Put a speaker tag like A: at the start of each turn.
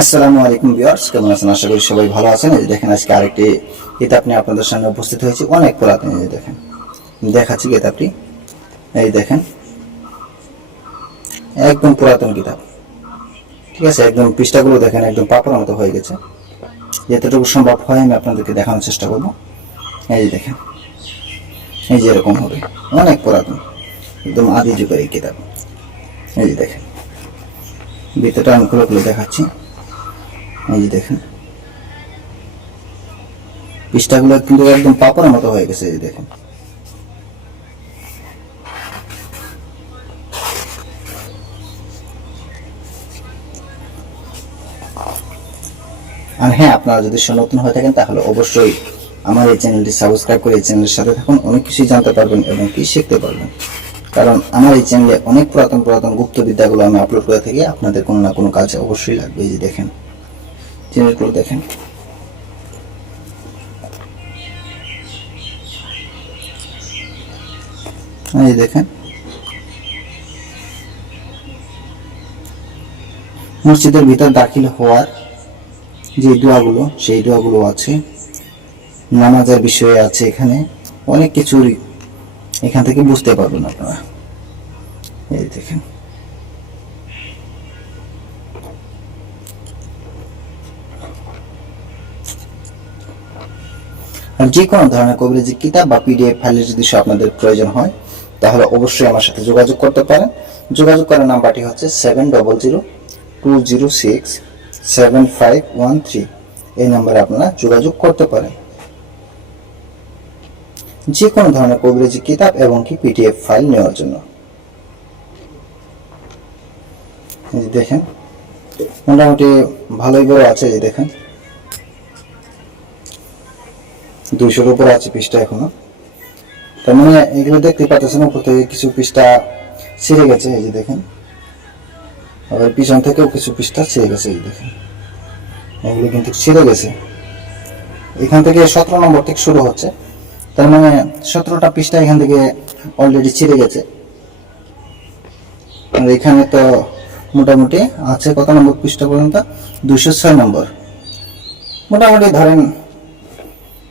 A: আসসালামু আলাইকুম ভিউয়ার্স, কেমন আছেন? আশা করি সবাই ভালো আছেন। এই দেখেন, আজকে আরেকটি কিতাব নিয়ে আপনাদের সামনে উপস্থিত হয়েছি। অনেক পুরাতন, এই দেখেন। দেখাচ্ছি কিতাবটি। এই দেখেন, একদম পুরাতন কিতাব। ঠিক আছে, একদম পৃষ্ঠাগুলো দেখেন, একদম পাপড়ার মতো হয়ে গেছে। যতটুকু সম্ভব হয়, আমি আপনাদেরকে দেখানোর চেষ্টা করব। এই যে দেখেন, এই যে এরকম হবে। অনেক পুরাতন, একদম আদি যুগের এই কিতাব। এই যে দেখেন, ভিতরটা আমি খুলে খুলে দেখাচ্ছি। এই যে দেখেন। পৃষ্ঠাগুলো কিন্তু একদম পাপড়ের মতো হয়ে গেছে, এই দেখেন। আর হ্যাঁ আপনারা যদি নতুন হয়ে থাকেন, তাহলে অবশ্যই আমার এই চ্যানেলটি সাবস্ক্রাইব করে এই চ্যানেলের সাথে থাকুন, অনেক কিছুই জানতে পারবেন এবং কি শিখতে পারবেন। কারণ আমার এই চ্যানেলে অনেক পুরাতন পুরাতন গুপ্ত বিদ্যাগুলো আমি আপলোড করে থাকি, আপনাদের কোনো না কোনো কাজে অবশ্যই লাগবে, এই যে দেখেন। চ্যানেলগুলো দেখেন। এই দেখেন। মসজিদের ভিতর দাখিল হওয়ার যে দোয়াগুলো, সেই দোয়াগুলো আছে। নামাজের বিষয়ে আছে এখানে। অনেক কিছুরই এখান থেকে বুঝতে পারবেন আপনারা। এই দেখেন। যে কোনো ধরনের কবিরাজি কিতাব বা পিডিএফ ফাইলের যদি আপনাদের প্রয়োজন হয়, তাহলে অবশ্যই আমার সাথে যোগাযোগ করতে পারেন। যোগাযোগ করার নাম্বারটি হচ্ছে seven double zero two zero six seven five one three এই নাম্বারে আপনারা যোগাযোগ করতে পারেন। যে কোনো ধরনের কবিরাজি কিতাব এবং কি পিডিএফ ফাইল নেওয়ার জন্য। দেখেন, মোটামুটি ভালোই বড় আছে যে দেখেন। দুইশোর উপরে আছে পৃষ্ঠা এখনও। তার মানে এগুলো দেখতে পাচ্ছেন উপর থেকে কিছু পৃষ্ঠা ছিঁড়ে গেছে, এই যে দেখেন। আবার পিছন থেকেও কিছু পৃষ্ঠা ছিঁড়ে গেছে, এই দেখেন। এগুলো কিন্তু ছিঁড়ে গেছে। এখান থেকে সতেরো নম্বর থেকে শুরু হচ্ছে। তার মানে সতেরোটা পৃষ্ঠা এখান থেকে অলরেডি ছিঁড়ে গেছে। আর এখানে তো মোটামুটি আছে, কত নম্বর পৃষ্ঠা পর্যন্ত দুশো ছয় নম্বর। মোটামুটি ধরেন